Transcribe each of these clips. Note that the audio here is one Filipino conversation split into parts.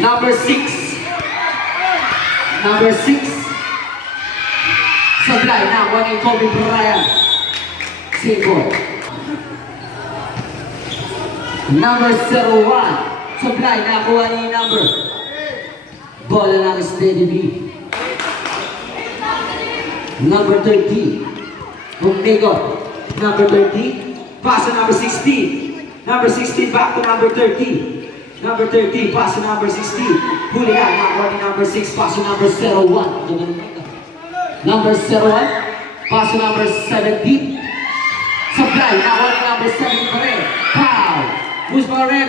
Number 6. Number 6. Supply na kuha ni Kobe Bryant. Simple. Number 01. Supply na kuha ni number. Bola ng Steady B. Number 30. Umigo. Number 30. Pass to number 16. Number 16 back to number 30. Number 30. Pass to number 16. Huli ka. Nakuha ni number 6. Pass to number 01. Number 01. Pass to number 17. Supply. Nakuha ni number 7 pa rin. Pow! Who's for it?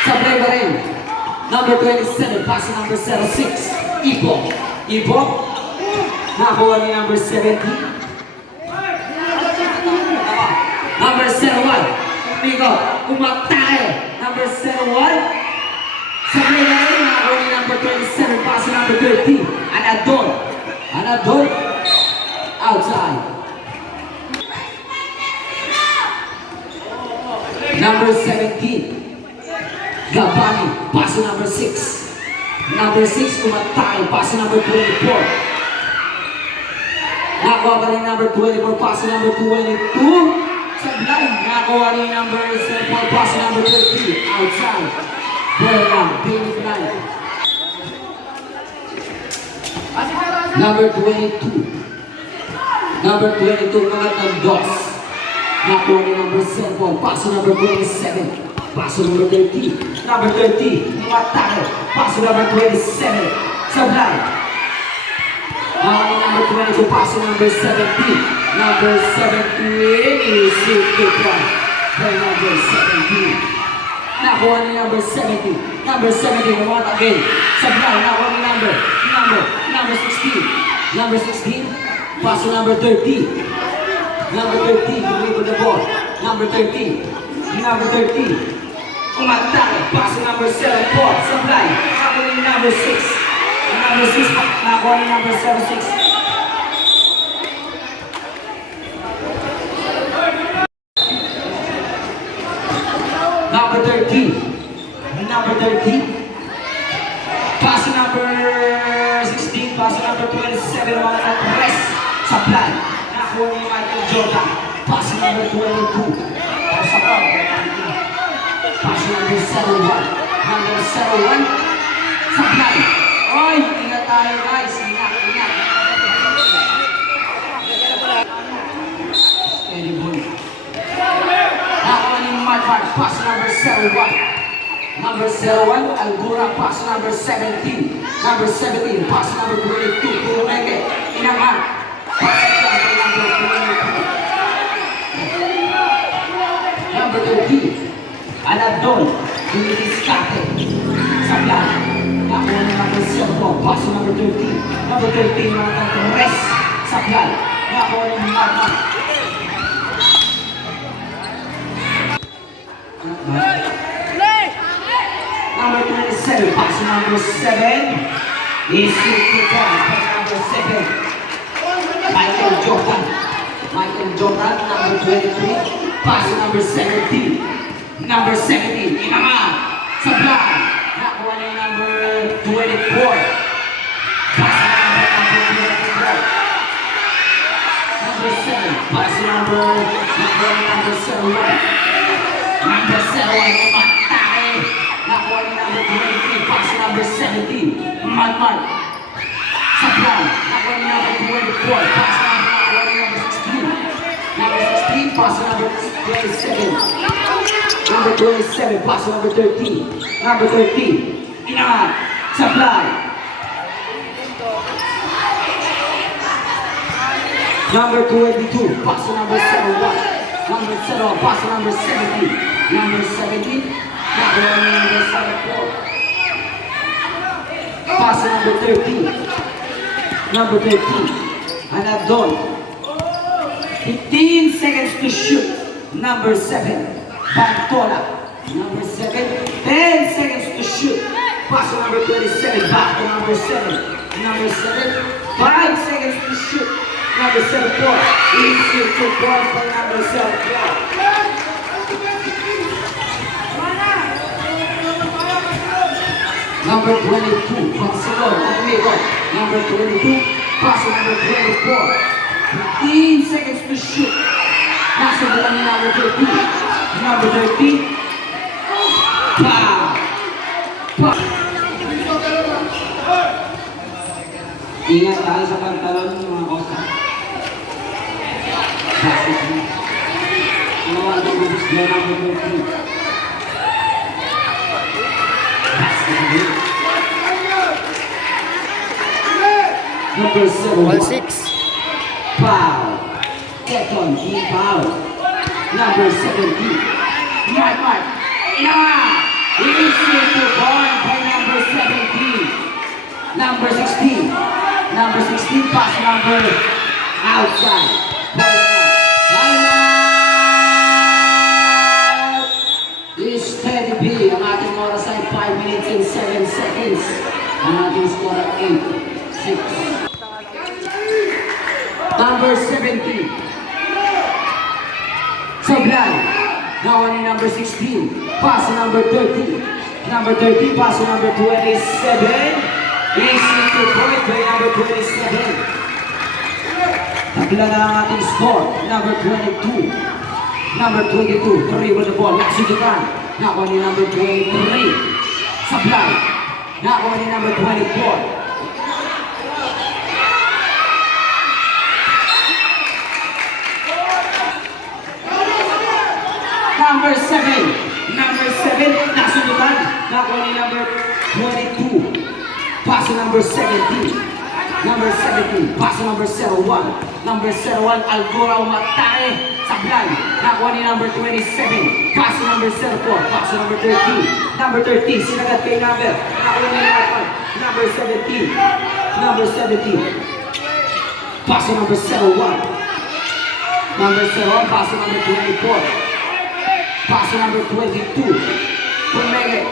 Supply pa rin. Number 27, pass to number 06. Ipo. Ipo. Nakuha ni number 17. Number 01. Umigo. Umatake. Number 01. Supply pa rin. Nakuha ni number 27, pass to number 30. Anadol. Anadol. Outside. Number 17. Gabani, pass to number 6. Number 6, umatay, pass to number 24. Nakuha pa rin number 24, pass to number 22. Sablay, nakuha rin number 7, pass to number 30. Outside. Well lang, Baby Bryant. Number 22. Number 22, mga Tandos. Nakuha rin number 7, pass to number 27. Pass to number 30. Number 30. Umatake. Pass to number 27. Sablay. Number 22. Pass to number 17. Number 17 is Sikipran. By number 17. Nakuha ni number 17. Number 17. Umatake. Sablay. Nakuha ni number 16. Number 16. Pass to number 30. Number 30. Deliver the ball. Number 30. Number 30. Umatake, pass to number 7, Paul, Sablay, nakuha ni number 6. Number 6, nakuha ni number 76. Number 13. Number 13. Pass to number 16, pass to number 27, mga nag-press. Sablay, nakuha ni Michael Jordan. Pass to number 22. Sablay. Pass number 01. Number 01. Sablay. Oy, ingat tayo guys. Ingat. Steady boy. Nakuha ni Madman. Pass number 01. Number 01. Algura. Pass number 17. Number 17. Pass number 22. Purumeke. Inangan. Pass number 22. Number 13. Anadol, dinidiskate. Sablay. Nakuha na number 0. Pass to number 13. Number 13, mga kantong rest. Sablay. Nakuha na yung Madman. Number 27. Pass to number 7. Is Sikipran. Pass number 7. Michael Jordan. Michael Jordan, number 23. Pass to number 17. Number 17, Inangan. Sablay. Nakuha na yung number 24. Pass number 24. Number 7. Pass number 7. Number 7, umatake. Nakuha na number 23. Pass number 17. Madman. Sablay. Nakuha na number 24. Pass number 16. Number 16, pass number 27. Number 27, pass number 13. Number 13, Inangan. Sablay. Number 22, pass number 71. Number 7, pass number 17. Number 17, number 74. Pass number 13. Number 13, Anadol. 15 seconds to shoot. Number 7. Bantola. Number 7. 10 seconds to shoot. Pass to number 27. Back to number 7. Number 7. 5 seconds to shoot. Number 7. 4. Easy 2 points by number 7. 4. Number 22, Barcelona, amigo. Number 22, pass to number 24. 15 seconds to shoot. Nasa na lang number 13. Number 13. Pow! Pow! Ingat tayo sa pantalon mga kosa. Basket mo. Nawa ito mo gusto number 13. Number 7. All 6. Foul. Second team foul. Number 17. Mark. Inawa. Easy to point by number 17. Number 16. Number 16 pass number outside. Steady B. Ang ating oras ay 5 minutes and 7 seconds. Ang ating score ay 8-6. Number 17. Sablay. Now on number 16. Pass to number 13. Number 13. Pass to number 27. Easy to point by number 27. Tabla na ang ating score. Number 22. Number 22. Three with the ball. Nasujukan. Now on number 23. Sablay. Now on number 24. Number 7. Number 7. Nasunutan. Nakuha ni number 22. Pass to number 17. Number 17. Pass to number 01. Number 01. Algora Umatay. Sablay. Nakuha ni number 27. Pass to number 04. Pass to number 13. Number 13. Sinagat kay number. Nakuha ni number 17. Number 17. Pass to number 01. Number 01. Pass to number 24. Pass to number 22. Pumege.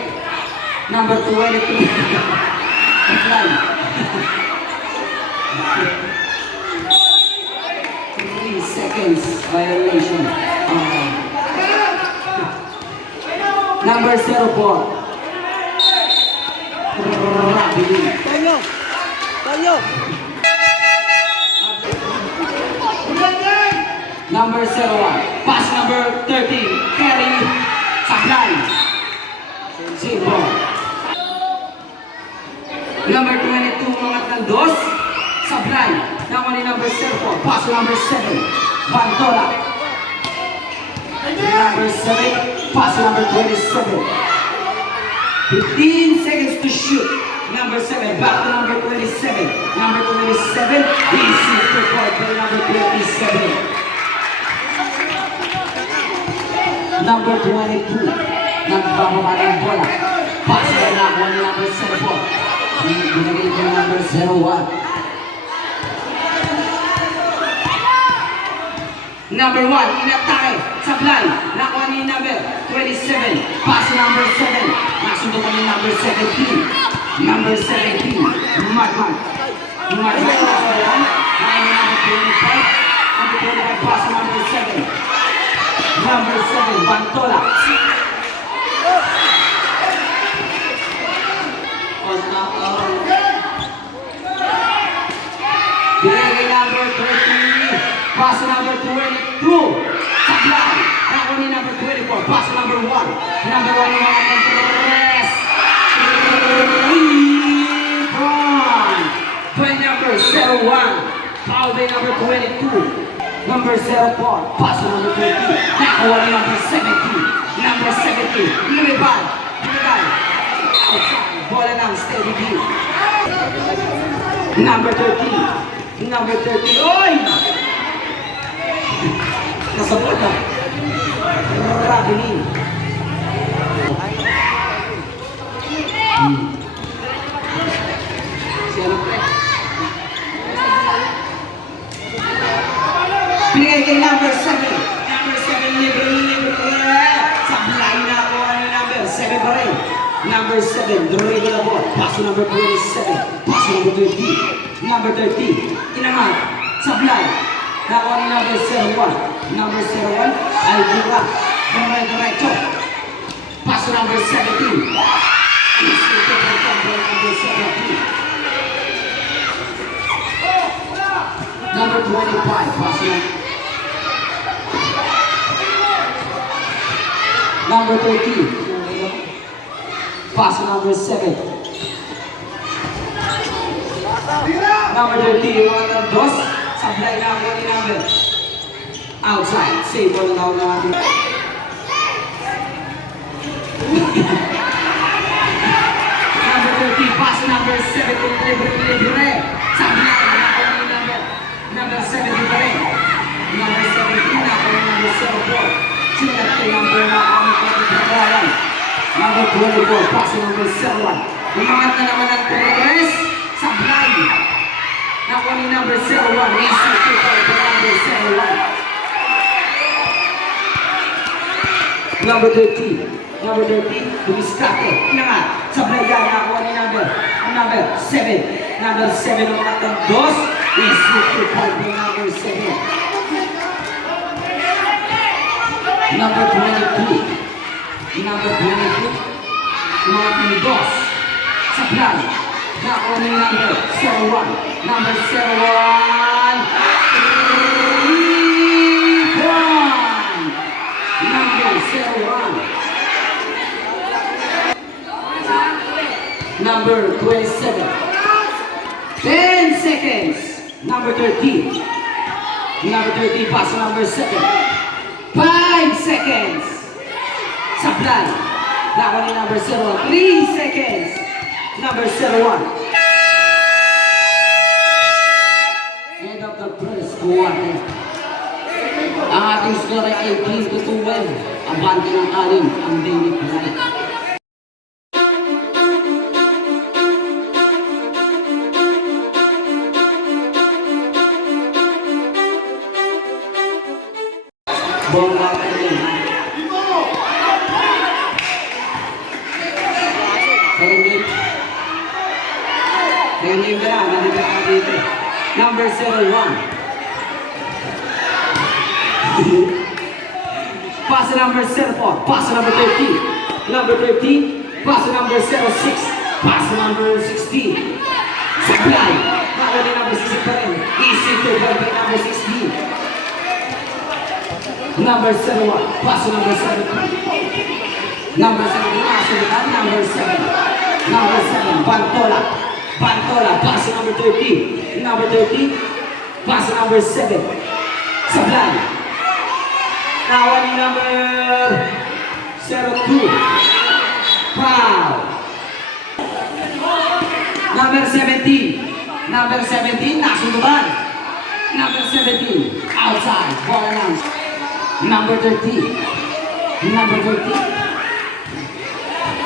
Number 22. 3 seconds violation. Number 04. Tonyo! Number 01. Pass number 13. Carry. Sablay. Zero. Number 22. Mga Tandos. Sablay. Nakuha ni number 04. Pass to number 7. Bantola. Number 7. Pass to number 27. 15 seconds to shoot. Number 7. Back to number 27. Number 27. Easy to point by number 27. Number 22. Nagbababa ng bola. Pass na nakuha ni number 04. Binagay ko number 01. Number 1, inatake. Sablay. Nakuha ni number 27. Pass number 7. Nasundo ko ni number 17. Number 17. Mark. Nakuha ni number 25. Number 25. Pass number 7. Number 7, Bantola. Binigay number 30. Pass number 22. Sablay. Nakuha ni number 24. Pass number 1. Number 1 yung mga controlers. By number 01. Foul by number 22. Number 04, pass to number 20. Nakuha ni number 17. Number 17, lumibad. Outside, bola ng steady B. Number 13. Number 13, oy! Nasabot na. Rabinin. Binigay kay number 7. Number 7, libre. Sa number 7, dribble the ball. Pass to number 27. Pass to number 30. Number 30. Inangat. Sablay. Nakuha ni number 01. Number 01. Altura. Diretso. Pass to number 17. Number 17. Number 25. Pass to number 13. Pass to number 7. Number 30, water dos. Sablay na ako ni number. Outside. Save ball na ako natin. Number 30, pass to number 17. Libre. Sablay na ako ni number. Number 70 pa rin. Number 17 na ako ni number 04. Sikat kay number na kami pagkakaroon. Number 24, pass to number 01. Umangat na naman ang Perez. Sablay. Nakuha ni number 01. Easy to call for number 01. Number 30. Number 30, dumiskate. Inangat. Sablay yan. Nakuha ni number 7. Number 7 umangat ng dos. Easy to call for number 7. Number 23. Number 22. Umangat ng dos. Sablay. Nakuha ni number 01. Number 01. 3-1. Number 01. Number 27. 10 seconds. Number 13. Number 13, pass to number 7. 5 seconds. Sablay. Nakuha ni number 01. 3 seconds. Number 01. End of the first quarter. Ang ating score ay 18-12. Abante ng 6 ang Daily Light. Bola ka rin. Name ka na, nandito ka dito. Number 01. Pass to number 04. Pass to number 13. Number 13. Pass to number 06. Pass to number 16. Sablay. Nakuha ni number 16 pa rin. Easy to ball by number 16. Number 71. Pass to number 17. Number 17. Number 7. Number 7. Bantola. Pantola, pass to number 30. Number 30, pass to number 7. Sablay. Nakuha ni number 02. Foul. Number 17. Number 17, nasunduban. Number 17, outside. Ball announced. Number 30. Number 30.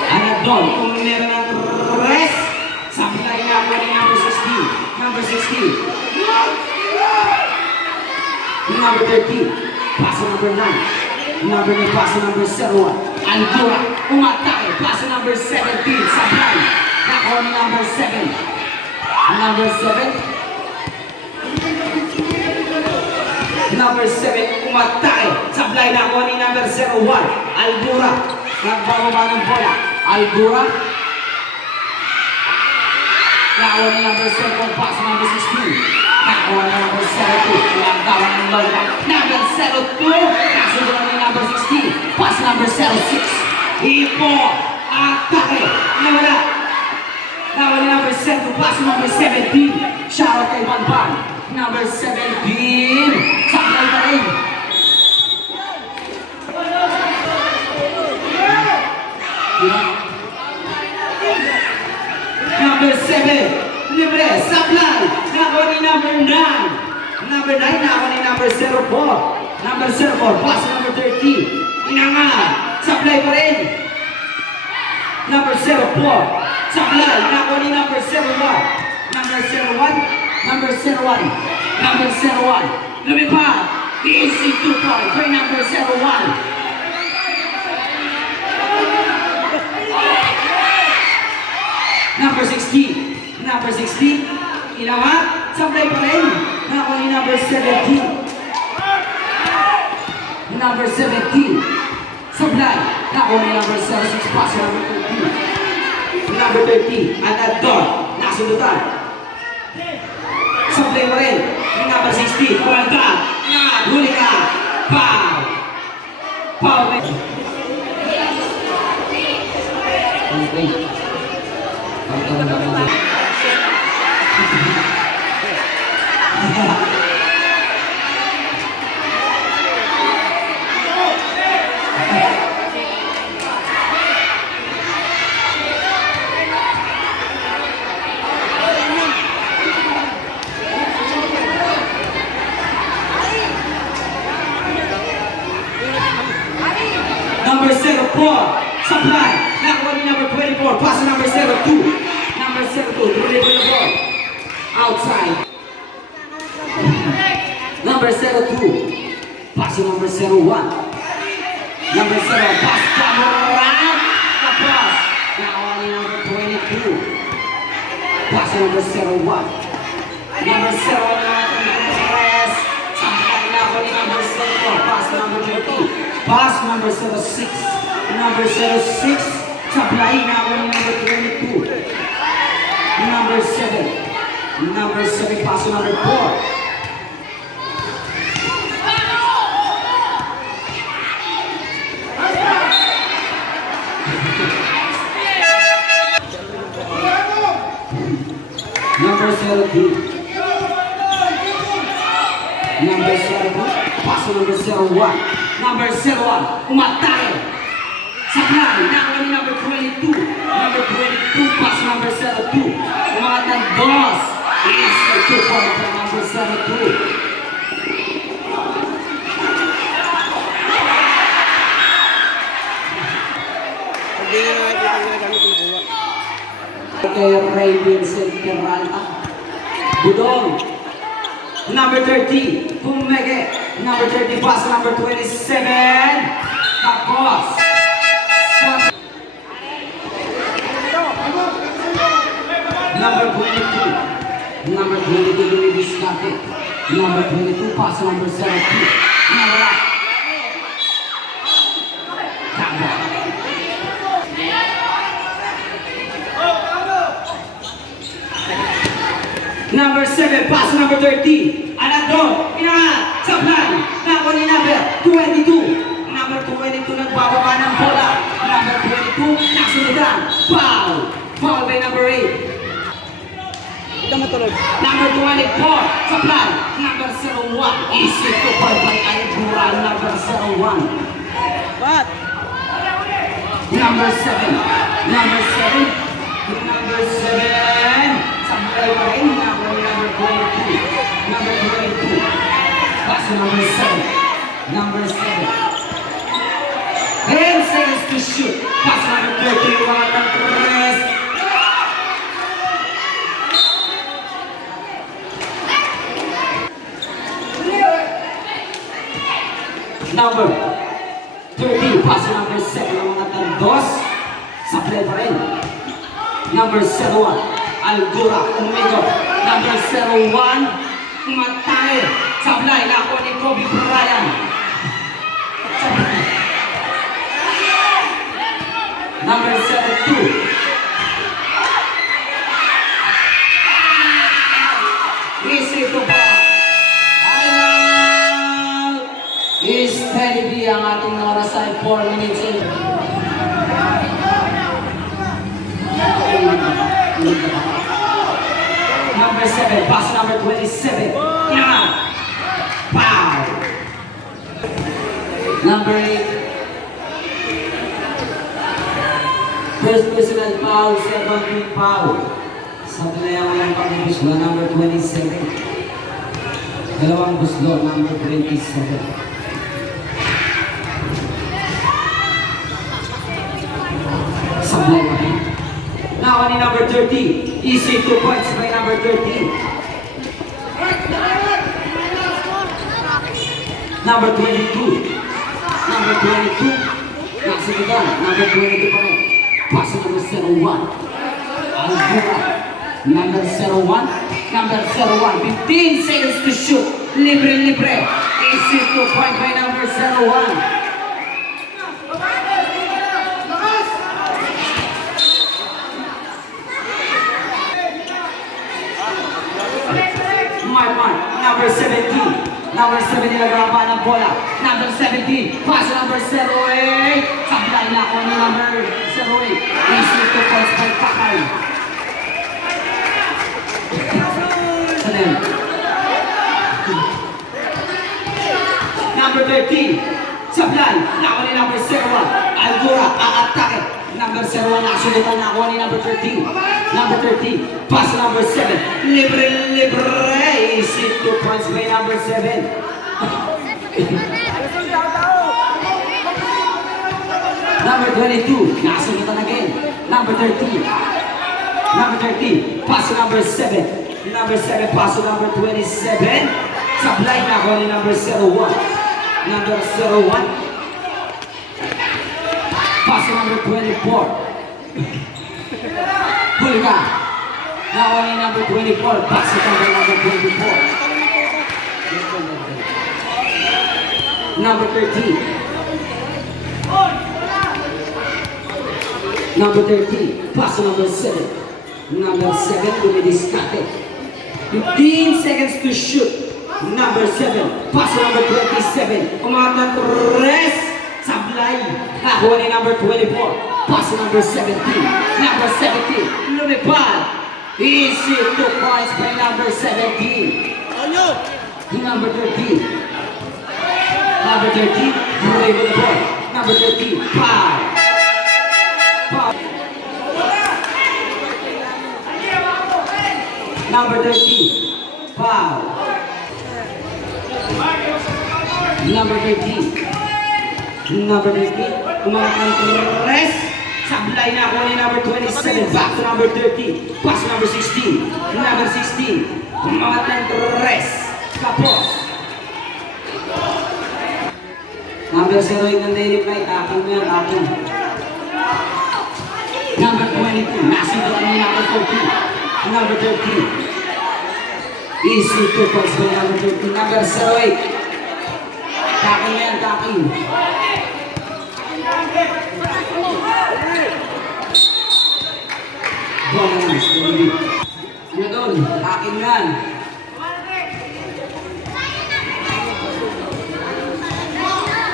Anadol, kung meron ng rest. Sablay na ako ni number 16. Number 16. Number 13. Pass to number 9. Number 9, pass to number 01. Altura. Umatake. Pass to number 17. Sablay. Nakuha ni number 7. Number 7. Number 7. Umatake. Sablay. Nakuha ni number 01. Altura. Nagbababa ng bola. Altura. Nakuha ni number 7, pass to number 16. Nakuha ni number 02, nagdawan ng lola. Number 02, nasunduan ni number 16, pass to number 06. Ipo, atake, nawala. Nakuha ni number 7, pass to number 17. Shoutout kay Banban. Number 17, sablay pa rin. Number 7, libre, sablay. Nakuha ni number 9. Number 9, nakuha ni number 04. Number 04, pass number 30. Inangat, sablay pa rin. Number 04, sablay. Nakuha ni number 01. Number 01, number 01. Number 01, lumipad. Easy 2 point kay number 01. Inangat. Sablay pa rin. Nakuha ni number 17. Number 17. Sablay. Nakuha ni number 76. Pass number 13. Number 13. Anador. Nasundutan. Sablay pa rin. Number 16. Kuwanta. Huli ka. Foul. Foul. Okay. Number 04, Sablay. Nakuha ni number 24, pass to number 02. Number 02, dribble the ball. Outside. Number 02, pass to number 01. Number 7, pass Cameron. The pass. Nakuha ni number 22. Pass to number 01. Number 01 natin press. Sablay nakuha ni number 04, pass to number 13. Pass number 06. Number 06. Sablay nakuha ni number 22. Number 7. Number 7. Pass to number 4. Number 17. Number 7. Pass to number 01. Number 01. Umatake. Sablay. Nakuha ni number 22. Number 22. Pass number 02. Umangat ng dos. Is a 2 point from number 72. Okay, Ray Vincent Peralta. Budong. Number 30. Pumege. Number 30. Pass number 27. Tapos. Number 22. Number 22. Luis Cate. Number 22. Pass number 17. Number 8. Tama. Number 7, pass number 13. Anador, inaangat, Sablay. Nakuha ni number 22. Number 22 nagbababa ng bola. Number 22, nasundan. Foul. Foul by number 8. Number 24, Sablay. Number 01, isip ko pa by Alpura. Number 01. What? Number 7. Number 7. Number 7. Sablay pa rin. Number 22. Number 22. Pass to number 7. Number 7. 10 seconds to shoot. Pass number 30. Mga press. Number 30. Pass number 7. Mga tandos. Sablay pa rin. Number 71. Algura, Umigo. Number 01, Umatake. Sablay, nakuha ni Kobe Bryant. Number 72. Receive to ball. Final is Teddy B ang ating oras ay 4 minutes in. Number 7, pass number 27. Inangat. Foul. Number 8. First personal foul, second team foul. Sa talayang walang pang-buslo, number 27. Dalawang buslo, number 27. Sablay pa rin. Now, ni number 30. Easy 2 points by number 13. Number 22. Number 22. Naksikitan. Number 22 pa rin. Pass number 01. Algura. Number 01. Number 01. 15 seconds to shoot. Libre. Easy 2 point by number 01. Mark. Number 17. Number 17 nagkakapan ng bola. Number 17. Pass number 08. Sablay na ako ni number 08. Easy 2 points by Pakay. Salim. Number 13. Sablay. Nako ni number 01. Algora. Aatake. Number 01. Nakasulitan na ako ni number 13. Number 13. Pass number 7. Libre. Easy 2 points by number 7. Number 22. Nakasulitan again. Number 13. Number 13. Pass number 7. Number 7. Pass number 27. Sablay na ako ni number 01. Number 01. Pass number 24. Huli ka. Now only number 24. Pass it on by number 24. Number 13. Number 13. Pass number 7. Number 7 will be discarded. 15 seconds to shoot. Number 7. Pass number 27. Umatang rest. Sablay. Nakuha ni number 24. Pass number 17. Number 17. Lumipad. Easy 2 points by number 17. Number 13. Number 13. Brave with the ball. Number 13. Foul. Number 13. Foul. Number 13. Number 13. Umakan rest. Sablay na ako ni number 27. Back to number 13. Pass number 16. Number 16. Umakan rest. Kapos. Number 0 ng daily flight. Akin mo yan. Akin. Number 22. Nasigot ni number 14. Number 13. Easy 2 points by number 13. Number 08. Akin mo yan. Akin. Bonus, baby. Ano doon? Akin yan.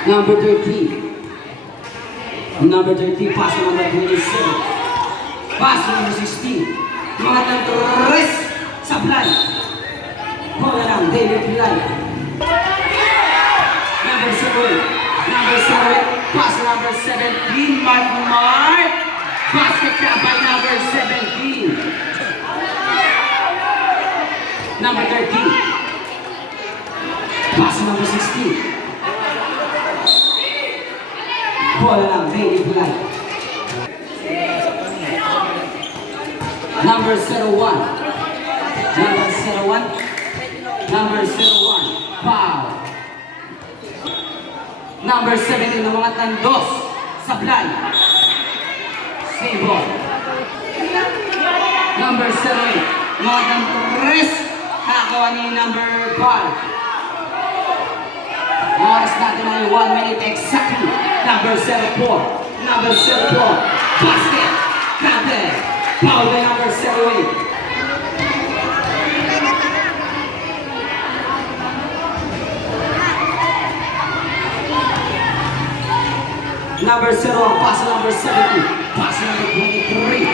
Number 13. Number 13, pass number 27. Pass number 16. Mga tantores. Sablay. Bola lang, David Pilay. Number 7. Number 7. Pass number 17. Mark. Basket trap by number 17. Number 13. Pass number 16. Bola lang, David Pilay. Number 01. Number 01. Number 01. Foul. Number 17 ng mga tandos. Sablay. Save ball. Number 7. Mga tandos. Nakakuha ni number 5. Oras natin ay 1 minute exactly. Number 04. Number 04. Basket. Counted. Foul by number 08. Number 0, pass number 70, pass number 23.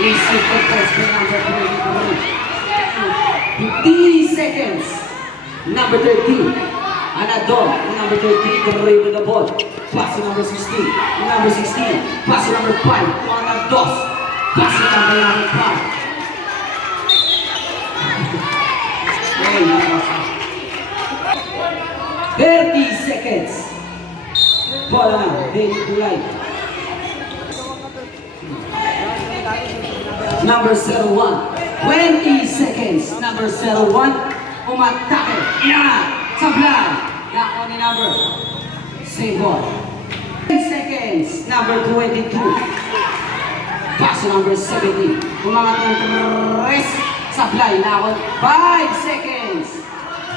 Easy for first by number 23. 15 seconds. Number 13. Anadol, number 13, Gary with the ball. Pass number 16. Number 16, pass number 5. Anadol, pass number 5. 30 seconds. Bola na, David Pilay. Number 01. 20 seconds. Number 01. Umatake. Yan! Sablay. Nako ni number. Save ball. 10 seconds. Number 22. Pass number 17. Umangat ng 3. Sablay na ako. 5 seconds.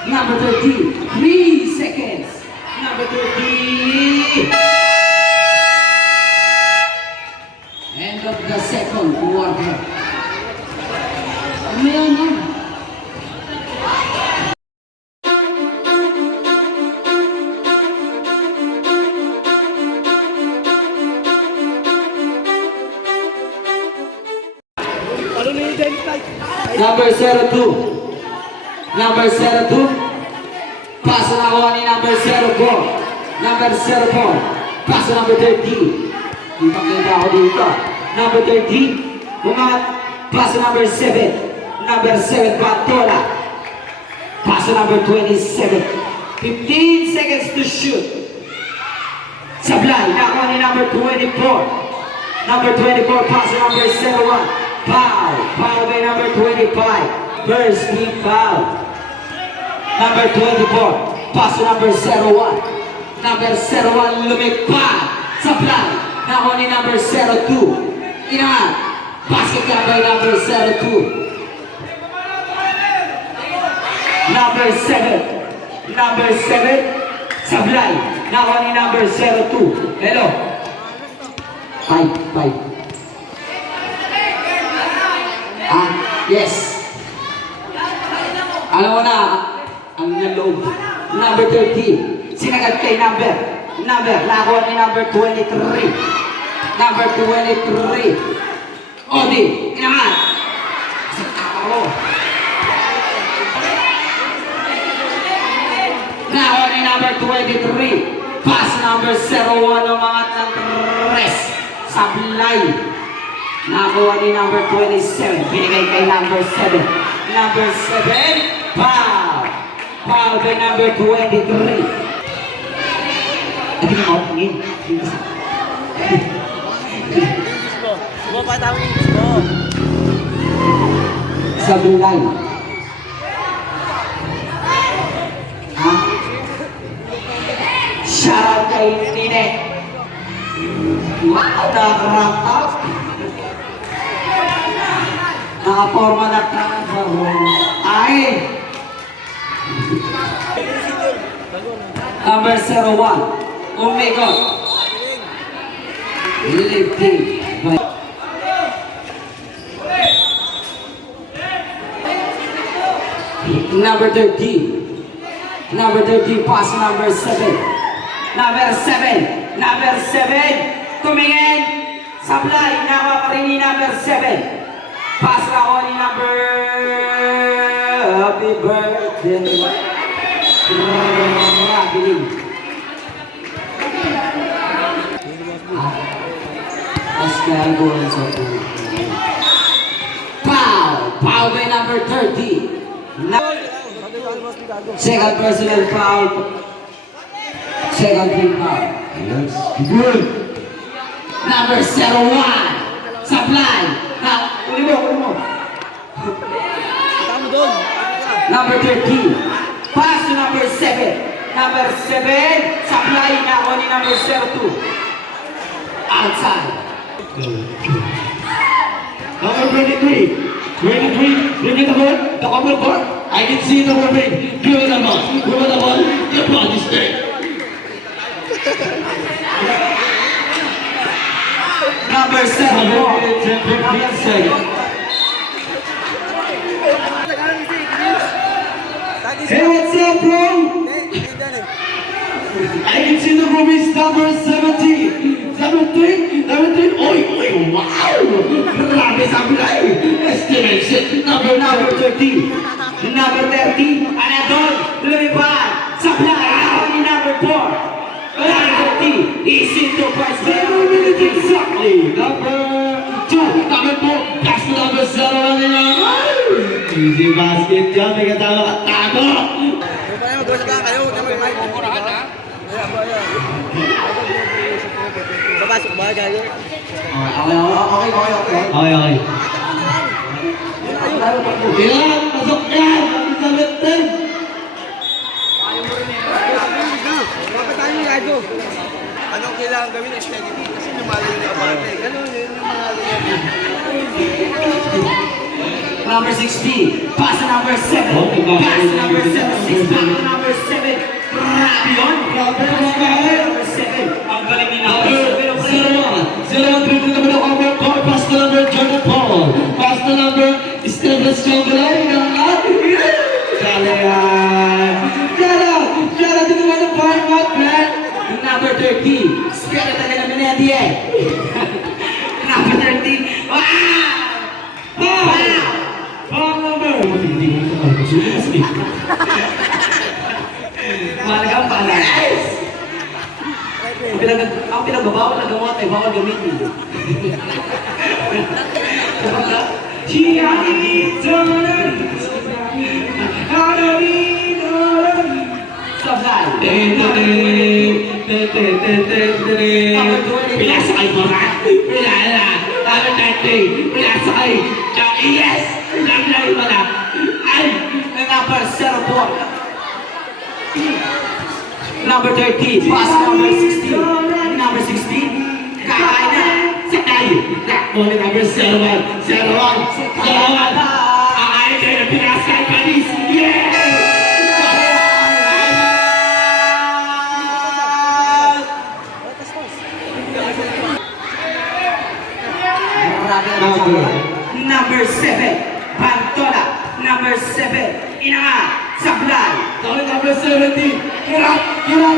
Number 30. 3 seconds. Number 30. End of the second quarter. Ano yan? Number 02. Number 02. Pass na ako ni number 04. Number 04. Pass number 30. Di makita ako dito. Number 30. Umangat. Pass number 7. Number 7. Patola. Pass number 27. 15 seconds to shoot. Sablay. Nakuha ni number 24. Number 24. Pass number 01. Foul. Foul by number 25. First team foul. Number 24. Pass number 01. Number 01 lumipad. Sablay. Nakuha ni number 02. Inangat. Basket ka by number 02. Number 7. Number 7. Sablay. Nakuha ni number 02. Hello. 5. Yes. Alam mo na, ang naloob. Number 13. Sinagad kay number. Nakuha ni number 23. Number 23. Odi, inangat. Ako. Nakuha ni number 23. Pass number 01 ng mga tres. Sablay. Nakuha ni number 27. Binigay kay number 7. Number 7. Foul. Foul by number 23. Ito na ako. Sumo pa tawag yung gusto. Sablay. Ha? Shout out kay Nine. Wow, nakarap. Nakaporma na trabaho. Ay! Number 01. Umigot. Lifting. Number 13. Number 13. Pass number 7. Number 7. Number 7. Tumingin. Sablay. Nakuha pa rin ni number 7. Pass na ako ni number... Happy birthday. Biling. Pascal Gonzo. Foul. Foul by number 30. Second personal foul. Second team foul. Good. Number 01. Sablay. Now, uli mo. Tama doon. Number 13. Pass to number 7. Number 7. Sablay na ako ni number 02. Outside. Number 23. 23. Look at the ball. The upper court. I can see the movement. Give it the ball. Give it the ball. The ball is there. Number 7. Number 7. Hey, what's up, bro? I can see the movie number 17. 17? 17? Oy, wow! Grabe Sablay! Estimation. Number 13. Number 30. Anadol. Lumipad. Sablay. Ako ni number 4. Number 30. Easy to pass. 7 minutes exactly. Number 2. Number 4. Pass to number 7. Easy basket dyan. May katama ka tago. Mag-usap lang kayo. Pupurahan ha? Papasok ba gago? Okay. Ilan? Pasok yan! Sa lifting! Kapit tayo ng gago. Anong kailangan gawin ng steady kasi lumalayo yung abante. Ganun yun yung mga ganyan. Number 16, pass to number 7. Pass to number 7. 6 back to number 7. Grabe yun. Number 7. Ang galing ni number 7. 0-1 dribble number the overcourt, pass to number Jordan Paul, pass to number Stephen Strongler, Jala, dito ba ng format, man? Number 30, scared at the Minetti. Number 30, wow! Foul number! Hindi ko ito magkasulas eh. Malagang pala. Ang pinagbabawal na gamot ay bawal gamitin. Sablay. Pinasakay mo ka? Pinala! Number 30! Pinasakay! Yes! Sablay mo na! Ay! Number 04. Number 30, pass number 16. Number 16, kakain na. Sakay! Takbo ni number 01! 01! Kakain kayo ng pinasakay panis! Yes! Number 7, Pantola. Number 7, Inangat, Sablay. Number 70! Hirap!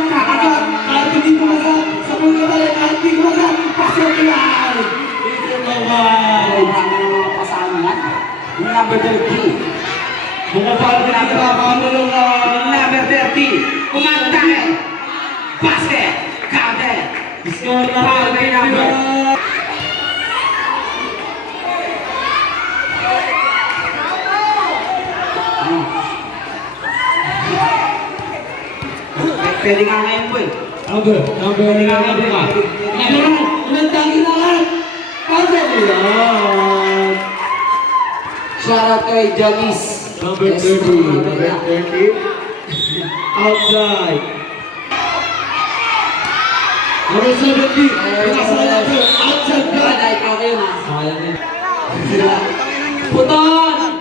Kakagat! Kahit hindi kumagat! Sa mga balik! Kahit hindi kumagat! Pasok yan! Hindi mabay! Mga pasahan yan. Number 30. Mga pati na kakakalong na! Number 30, Umantay. Basket, counted. Score na! Foul by number. Pwede nga ngayon po eh. Number ka! Umantay na lang! Pasok yan! Shoutout kay Janice. Number 30! Number 30! Outside! Number 70! Pinasakay! Outside ka! Wala, ikaw kayo na. Sayang din. Puton!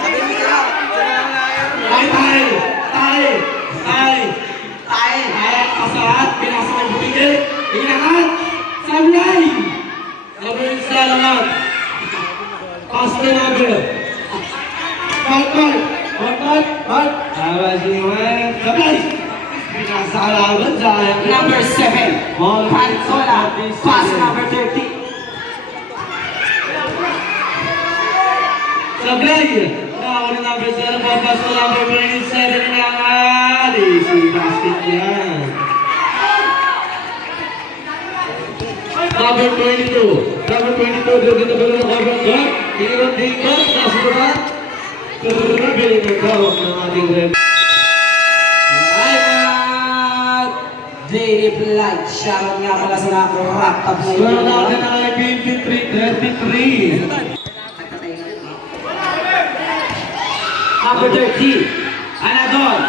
Sabi mo sila, sila lang na yun. Tayo! Tayo! Kasahat! Pinasakay butigil! Inangat! Sablay! Number isa lahat! Pass the number! Mark! Awas yung Sablay! Pinasakalaban sayang! Number 7, Pantola. Pass number 30. Sablay! Nakawala number 0, pass to number 27 na nga! Si basket yan! Number 22, dribble the ball ng overcourt. Tingnan dito, nasa baba. Dribble ng kawak ng ating rep. Alright! Daily Blight. Shoutout nga pala sa nakurap-top na Score natin ay 23-33. Number 30, Anadol.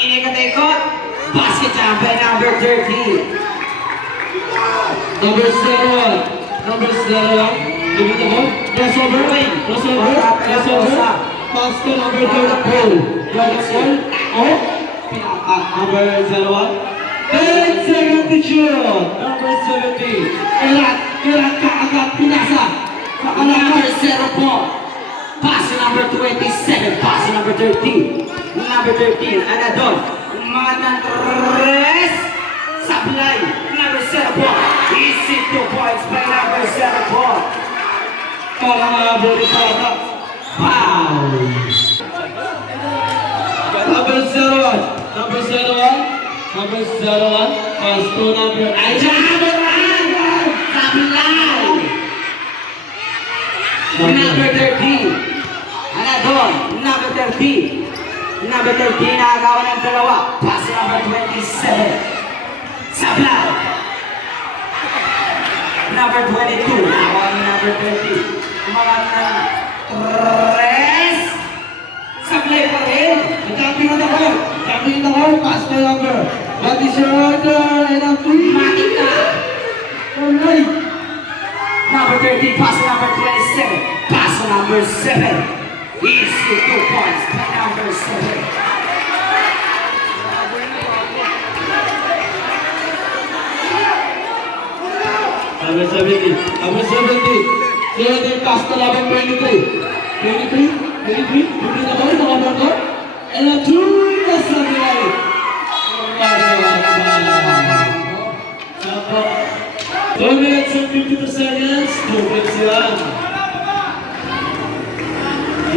Inikot-ikot. Basket jump by number 30. Number 01. Dribble the ball. Crossover. Pass to number 34. Oh. Number 01. 10 seconds to shoot. Number 70. Irat kaagad pinasa. Number 04. Pass to number 27. Pass to number 13. Number 13, Anadol. Mga nantres. Sablay. Number 04. Easy 2 points by number 04. Para maabot ito. Foul. Number 01. Pass to number Ay, number 1. Sablay. Number 13. Anadol. Number 13. Number 13, nakagawa ng dalawa. Pass to number 27. Sablay. Number 22, nakagawa ng number 30. Mga tres. Sablay pa rin. Champion ako. Pass to number. What is your order? And ready. Number 13, pass to number 27. Pass to number 7. Easy 2 points by number 7. Number 70. Number 70. 70 pass to number 23. 23. 23. 23 na ball. Number 4. And a 2 na sa right. 2 minutes and 52 seconds. 2 minutes yan.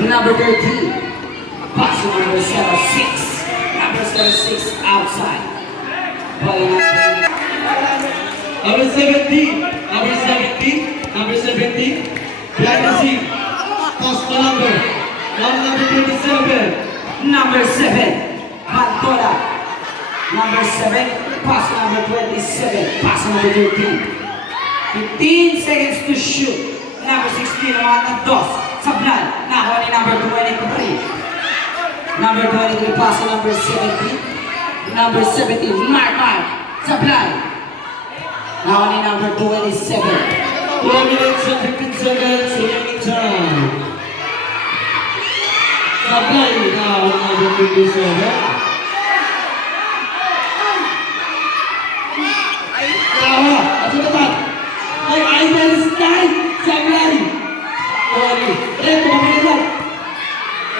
Number 13, pass to number 6. Number 6 outside. Ball number Number 70. Number 70. Number 70. Practicing. Pass to number. Number 27. Number 7, Pantola. Number 7, pass to number 27. Pass to number 13. 15 seconds to shoot. Number 16, mga dos. Sablay. Nakuha ni number 23. Number 23, pass to number 17. Number 17, Mark. Sablay. Nakuha ni number 27. 4 minutes and 15 seconds remaining time. Supply now number 27. Tawa, at depan. Ay Aidan Stein, Supply. Reto pamilihan.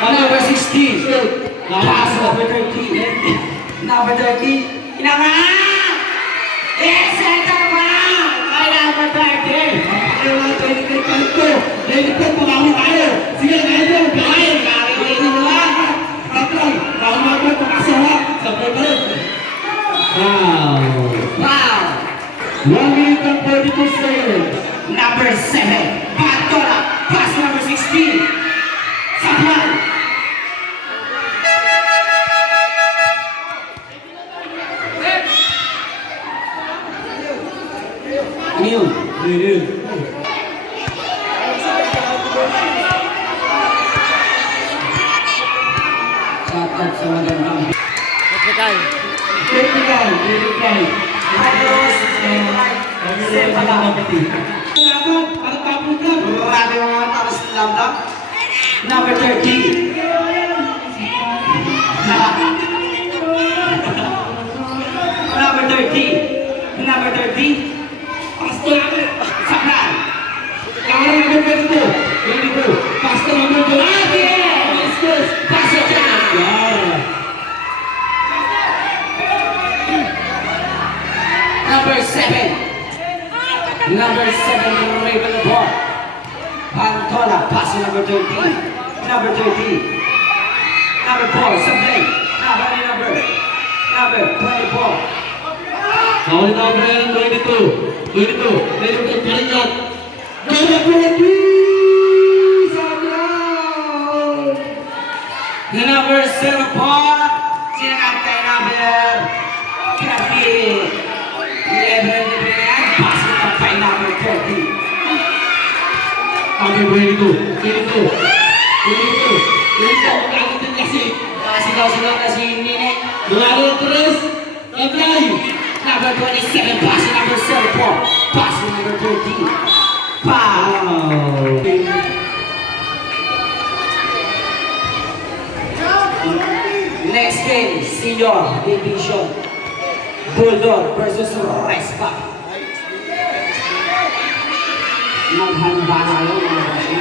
Number 16, pass to number 13. Number 13, inangan! Center pa! Ay, number 13. Ayaw nga tayo ni Kanto. Lilipat pa kami tayo. Sige, Aidan. Ay, karinig mo lang. Supply. Tama ba pagkasama? Supply pa rin. Wow. Wow! 1 minute and 42 seconds. Number 7, Pantola. Pass to number 16. Sablay. Ano yun? Ayun. Shout out sa magandang Teknikal. Technical. Ayos! Sepala. Salamat. Para tapos na. Marami mga tapos ng lambda. Number 13. Number 13. Number 13. Pasto namin. Sablay. Kaya namin ganito. Ganito. Pasto namin ganito. Pastos. Pass it down. Yeah. Number 7. Number 7, Raven the ball. Pantola, pass to number 13. Number 13. Number 4, Sablay. Number 24. Now the number 22. 22. 22. Palingat. Number 23. Sablay. The number 7 Paul. Sinakantay number 11. Pass it up by number 30. Number 22. 22. 22. 22. Magkakot din kasi. Sigaw-sigaw na si Nene. Number 3. Sablay. Number 27, pass to number 7 Paul. Pass to number 13. Foul. Next game, Senior Division. Bulldog versus Respa. Maghanda na kayo mga kasi.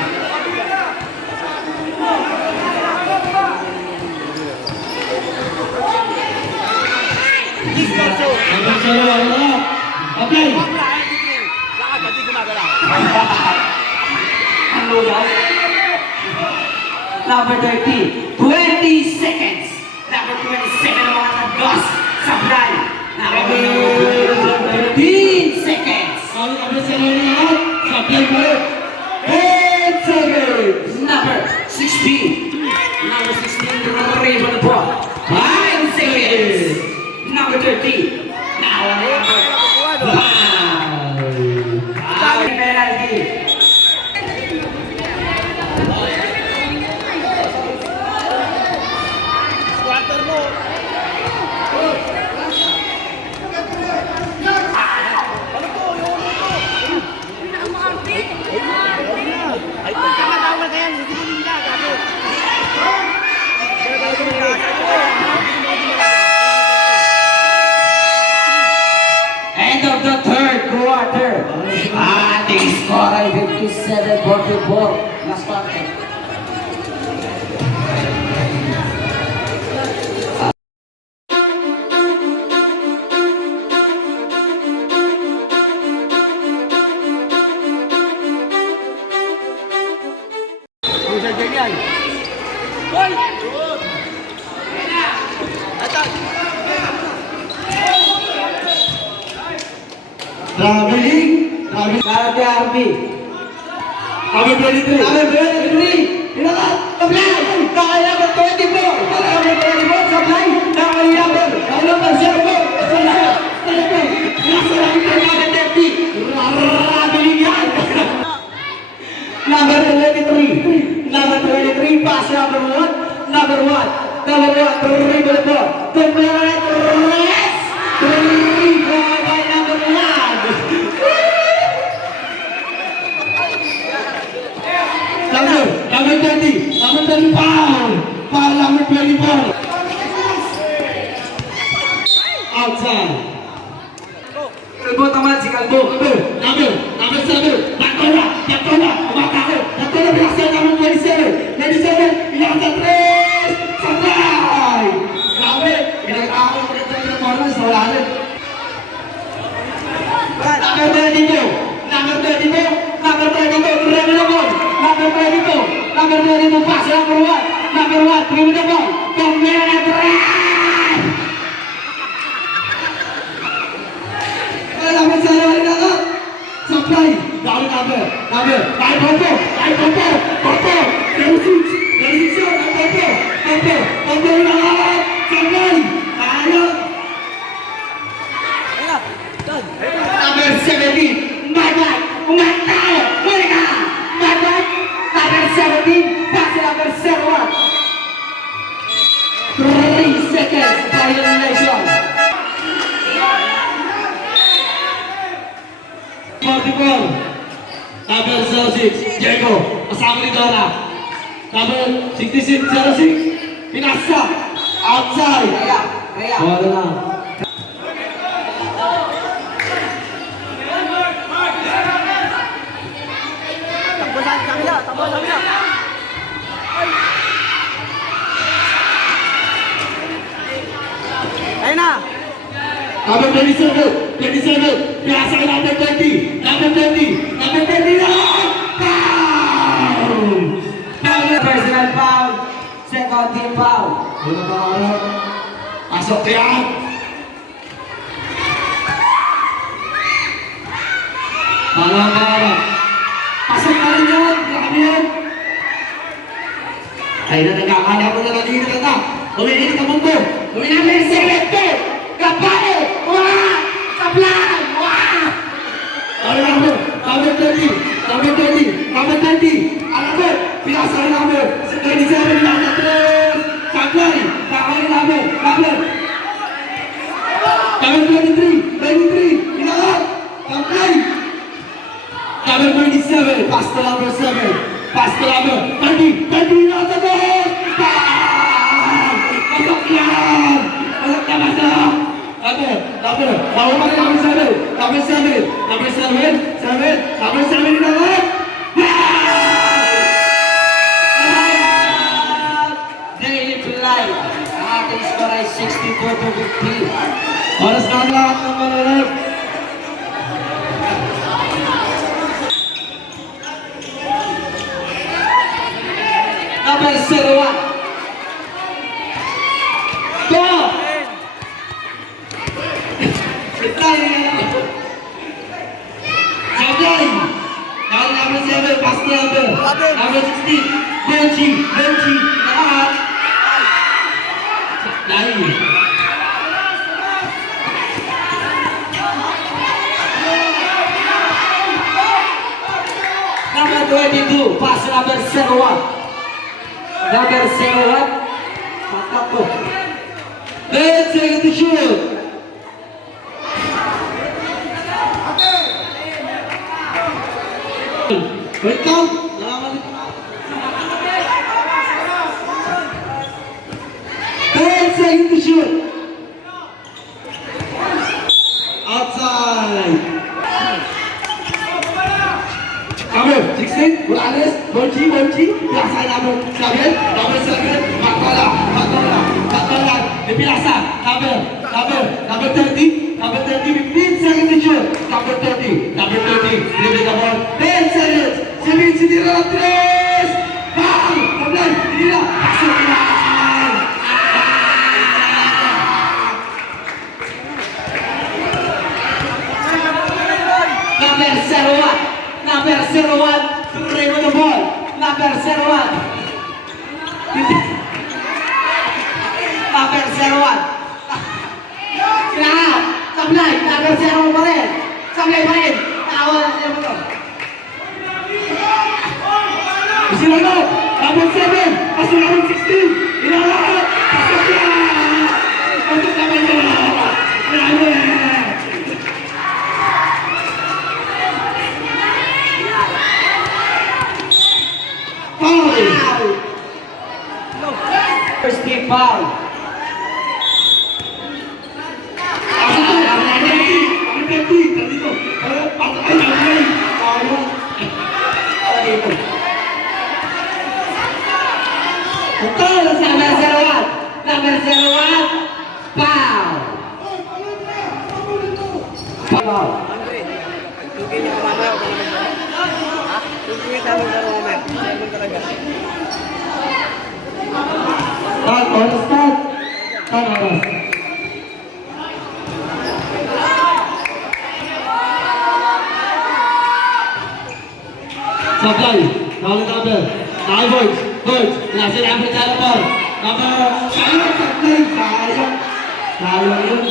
Number 7. Wala. Sablay. Lakad, hindi gumagalaw. Ano daw? Number 13, 20 seconds. Number 27 ang mga nag-dos. Sablay. Number 13 seconds. Ang number 7 lahat. Sablay pa rin. 8 seconds. Number 16. Number 16, Raven the ball. 5 seconds. Number 13. Now, wow. Penalty. Squatter mo. Skor ay 57-44. Last quarter. Pusa dyan yan. Hoy! Atag! Traveling. Traveling. Karate RB. Number 23. Number 23. Inakat. Supply. Kaya number 24. Number 24. Supply. Kaya number 0. Number 23. Number 23. Pass number 1. Number 1. Number 1. Dribble the ball. Yes. Dribble by number 1. Number 20. Number 20. Foul. Foul number 24. Outside. Kalbo naman si Kalbo. Number 7. Natola. Umatake. Natola biasa number 27. 27. Yang ke-3. Sampai. Grabe. Pinag-ako ko na performance. Wala rin. Number 32. Number 32. Number 32. Dribble the ball. Number 32. Number 32. Pass number 1. Number 1. Dribble the ball. Pembela drive. Number 7 na lang. Supply. Dali number. Kay Popo. Popo. 36 yun. Popo na lang. Supply. Kaya. Number 17. Magat. Umatao. Mereka. Magat. Number 17. Pass number 01. 3 seconds. Violation. 44. Number 06. Diego. Kasama ni Dora. Number 66. 06. Pinasa. Outside. Kaya. Wala na. Takbo sa kabila! Takbo sa kabila! Ayun na! Number 27. Pinasa kay number 20. Number 20 na. Foul. Personal foul. Second team foul. Yun ang pangarap. Pasok yan. Pangarap. Pasok na rin yan. Grabe yan. Ay na nagkakala mo na nag-iinit na. Umiinit ang mundo. Umiinit ang selekto. Kapare. Wah. Kaplan. Wah. Ay number 30. Number 20. Alam mo. Pinasa rin number. 27 na terus. Sablay. Kakali number. Number 23. Inakat. Sablay. Number 27. Pass to number 7. Pass to number 30 na terus. Masuk yan. Masuk. Number 7 inakat. Daily Live. Ang ating score ay 64-50. Oras na ang lahat ng manonood. Number 01. Go! Sablay. Number 7. Pass to number 16. Benji. Lahat. Sablay. Number 22. Pass number 01. Number 01. Patakbo. Let's take the shoot. Wait count. Let's take the shoot. Outside. 16, Morales, Bonchi, Pinasa number 7, Matola, Pinasa, number 30, 15 seconds to shoot, number 30, dribble the ball, 10 seconds, Simin sinira ng 3, foul, Tablan, sinira, pasok na! Number 01, dribble the ball. Number 01. Number 01. Kinahanap. Sablay. Number 0 pa rin. Sablay pa rin. Nakawa na siya mo. Sino number 7, pasok number 16, inahanap, pasok na! Pasok naman niya! Grabe! Foul! First team foul. Number 01, foul. Foul. Andre, tugin niya mamaya o kung ha? Tugin niya tamang laro mamaya. Ano talaga? Oras. Sablay, number 9 points, nasa number 4, sayang yun.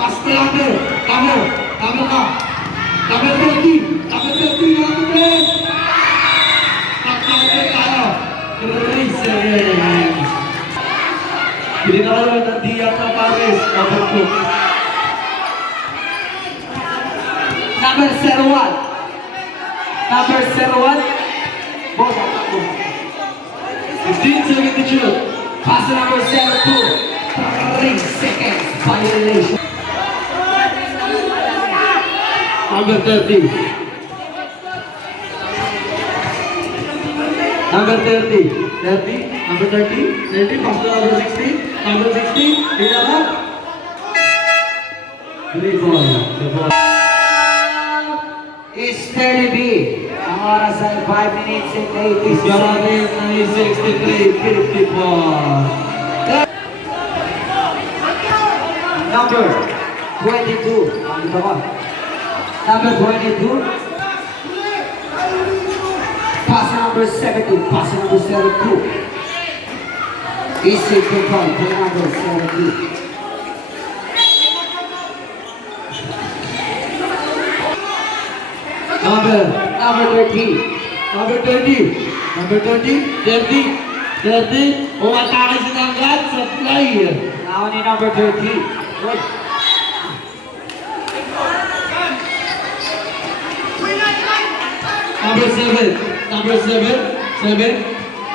Pas ke number, kamu ka. Number 30, number 30. Nakakit tayo. Hindi na kayo ng Diaz Tavares, number 2. Number 01. Number 01. Bola. 15 seconds to shoot. Pass to number 02. 3 seconds. Violation. Number 30. Number 30. 30. Number 30. 30. Pass to number 16. Number 16. Ilaban. Three ball. The ball. Is 30B. Ang oras ay 5 minutes and 80 seconds. Garamin ay 63. 54. Number 22. Ang ito ba? Number 22. Pass number 17. Pass number 72. Easy to come. Play number 17. Number 13. Number 20. Number 20. 30. Umatake si Nangat sa play. Now ni number 13. Good. Number 7. Number 7.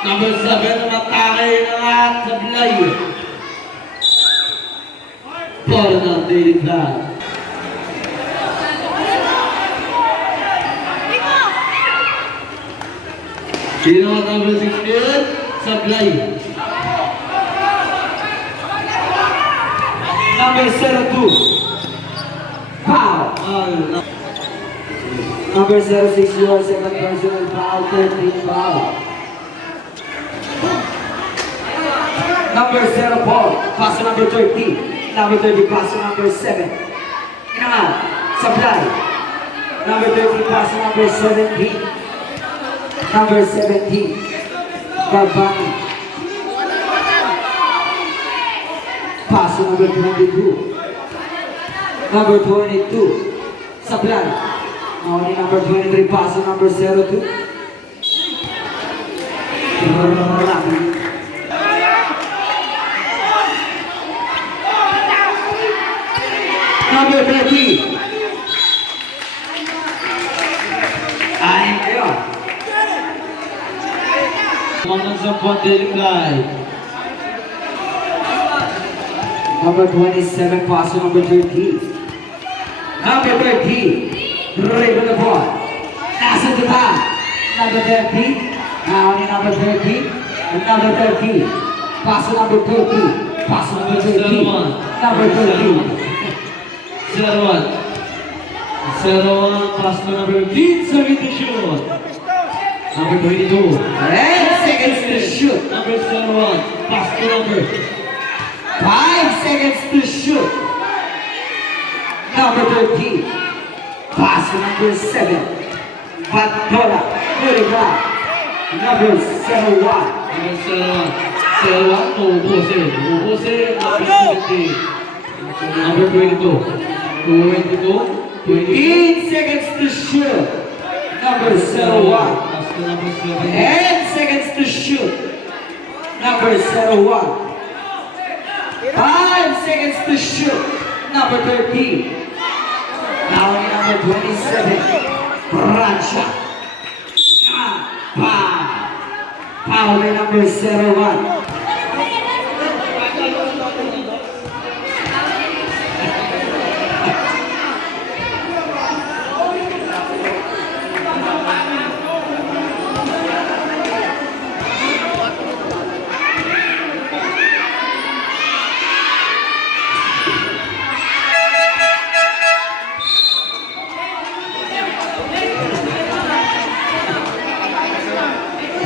Number 7. Umatake Nangat sa play. For the daily plan. Sino ang number 16? Sablay. Number 02. Foul. Number 06, your second personal foul, 13 foul. Number 04, pass to number 13. Number 30, pass to number 7. Inahan, Sablay. Number 30, pass to number 17. Number 17, Garbani. Pass to number 22. Number 22, Sablay. Only number 23, pass to number 02. Number 30. Anim kayo. Mga sa Daily Fly. Number 27, pass to number 13. Number 13, right with the ball. Nasa kita. Number 13. Now on number 13. Number 13. Pass to number 13. Pass to number 13. Number 13. 0-1. 0-1, pass to number 15, second to shoot. Number 22. 10 seconds to shoot. Number 0-1, pass to number 5 seconds to shoot. Number 13. Pass to number 7. Pantola. Uruguay. Number 01. number 0-1. 0-1, Obose. Obose, number 17. Number 22. 22. 15 seconds to shoot. Number 01. Pass to number 7. 10 seconds to shoot. Number 01. 5 seconds to shoot. Number 13. Now in number 27. Bransha. Foul in number 01.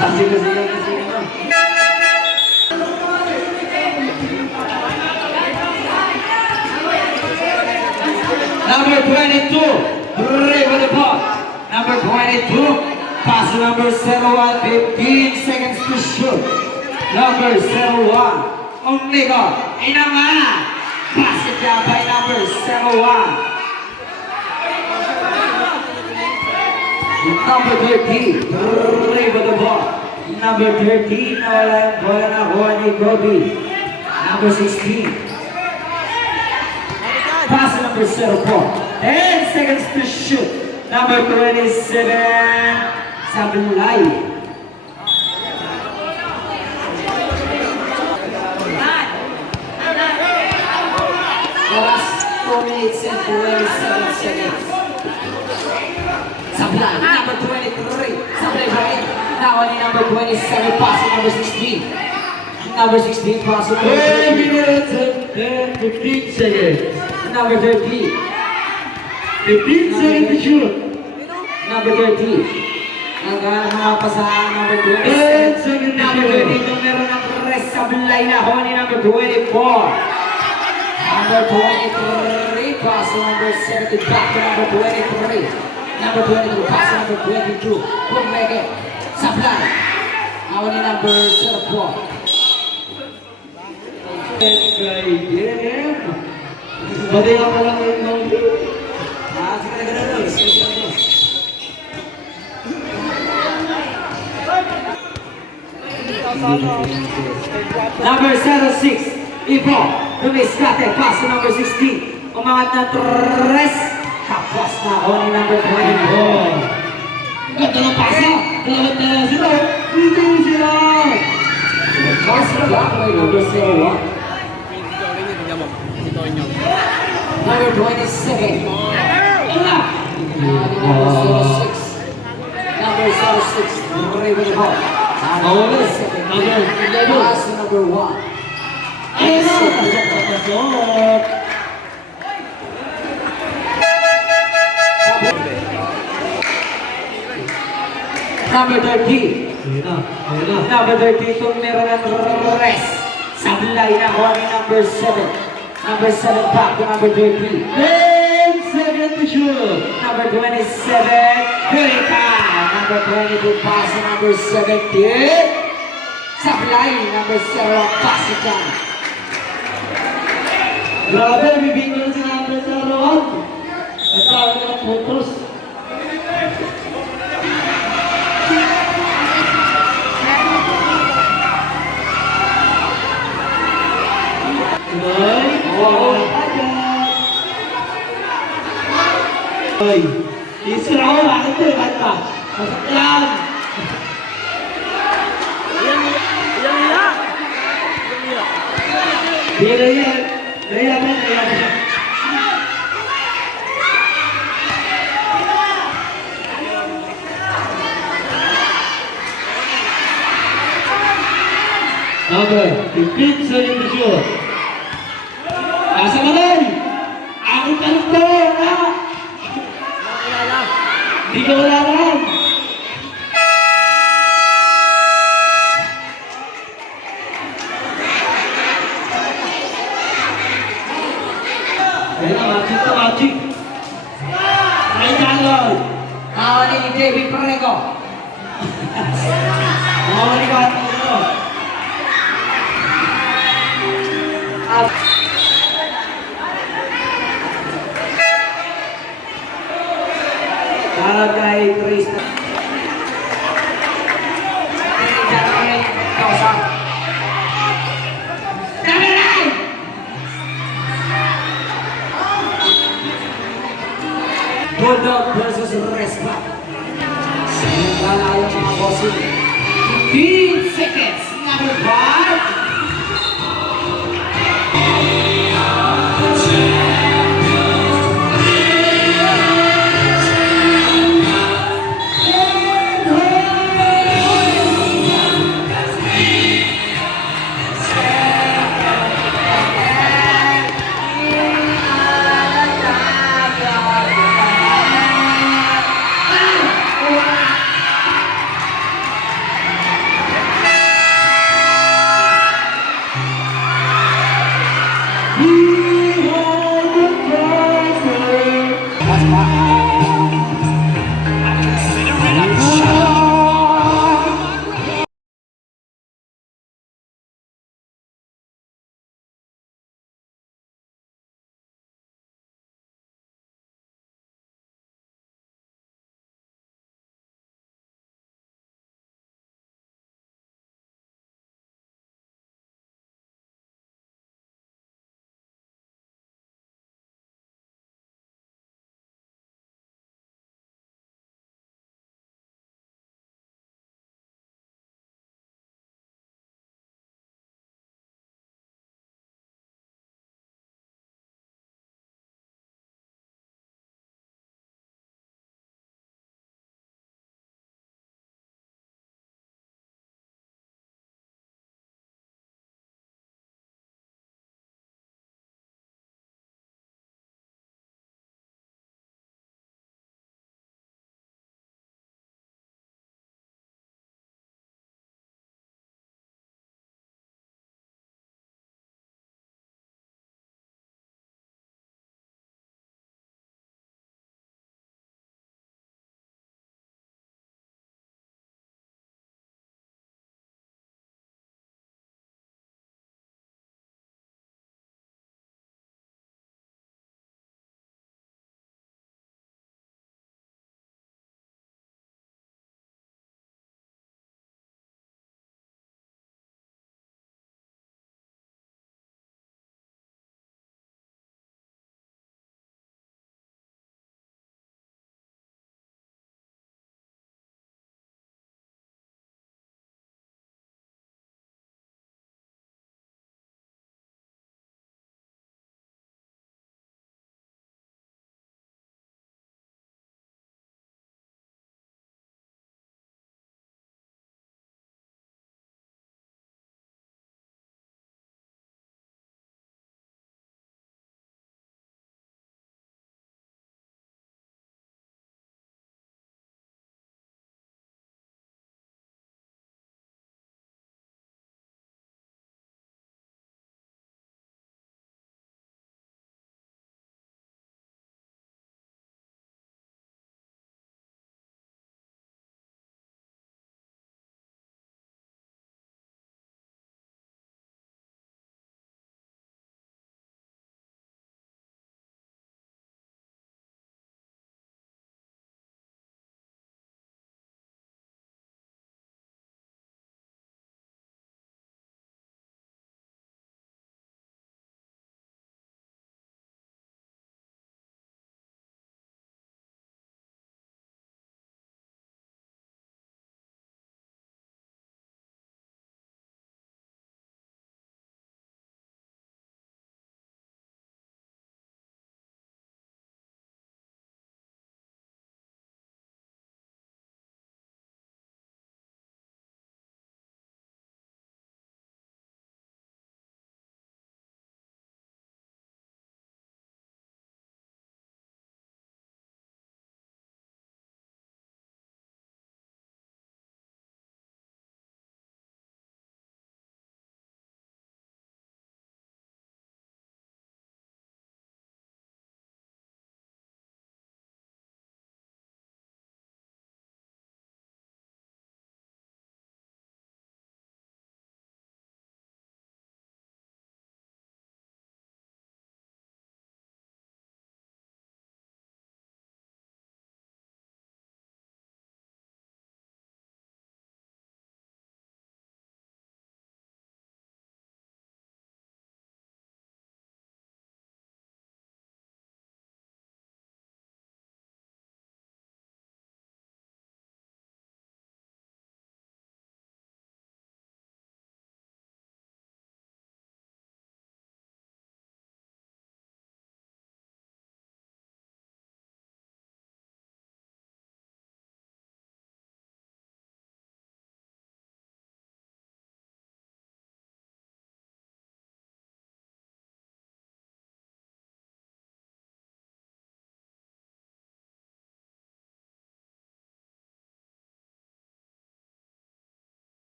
Kasi. Number 22, right with the ball. Number 22, pass to number 01, 15 seconds to shoot. Number 01, Omega, Inamana. Pass it down by number 01. Number 13, right with the ball. Number 13, Nolan Gobi. Number 16. Pass number 04. 10 seconds to shoot. Number 27, Sablay. Last 4 minutes and 27 seconds. Sablay, number 23. Sablay right. Now on number 27, pass to number 16. Number 16, pass to number 10 13. minutes and 15 seconds. Number 13. 15 seconds to shoot. Number 13. Naghanap mga pasahan number 10 27. seconds to Number shoot. 22, meron ng press sa Sablay na ako ni number 24. Number 23, pass to number 70, back to number 23. Number 22, pass to number 22. Pumeke, Sablay. Ako ni number 04. Bati nga pala ngayon ng Sige na ganun. Sige na ganun. Number 06, Ivo, Dumiscate, pass to number 16. Umangat na 3. Kapos na ako ni number 24. Ganda ng pasa! Dalawa sila! Dito sila! Pass na ba kay number 01? Number 27. Number 06. Number 06. Ray with the ball. Number 7. Pass to number 1. Ayun na! Pasok! Number 13. Ayun na! Ayun na! Number 32, meron ng rest. Sablay na ako ni number 7. Number 7 back to number 13. 10 seconds to shoot! Number 27, Hurika. Number 22, pass to number 17. Sablay, number 0, pass it down. Grabe, bibigyan si number 01. At tawag ng putos. Ay, ay, isra ko, bakit ito? Bakit ba? Masakyan! Bira yan! Nahihirapan siya. Number 15 sa impresyon. Asa Malay! Ako tanong to! Ha? Nakakilala. Hindi ka wala lang! Ayun na, magic to magic! Ay, Carlos! Nakawali ni David Prego. Mga manigato mo! Out.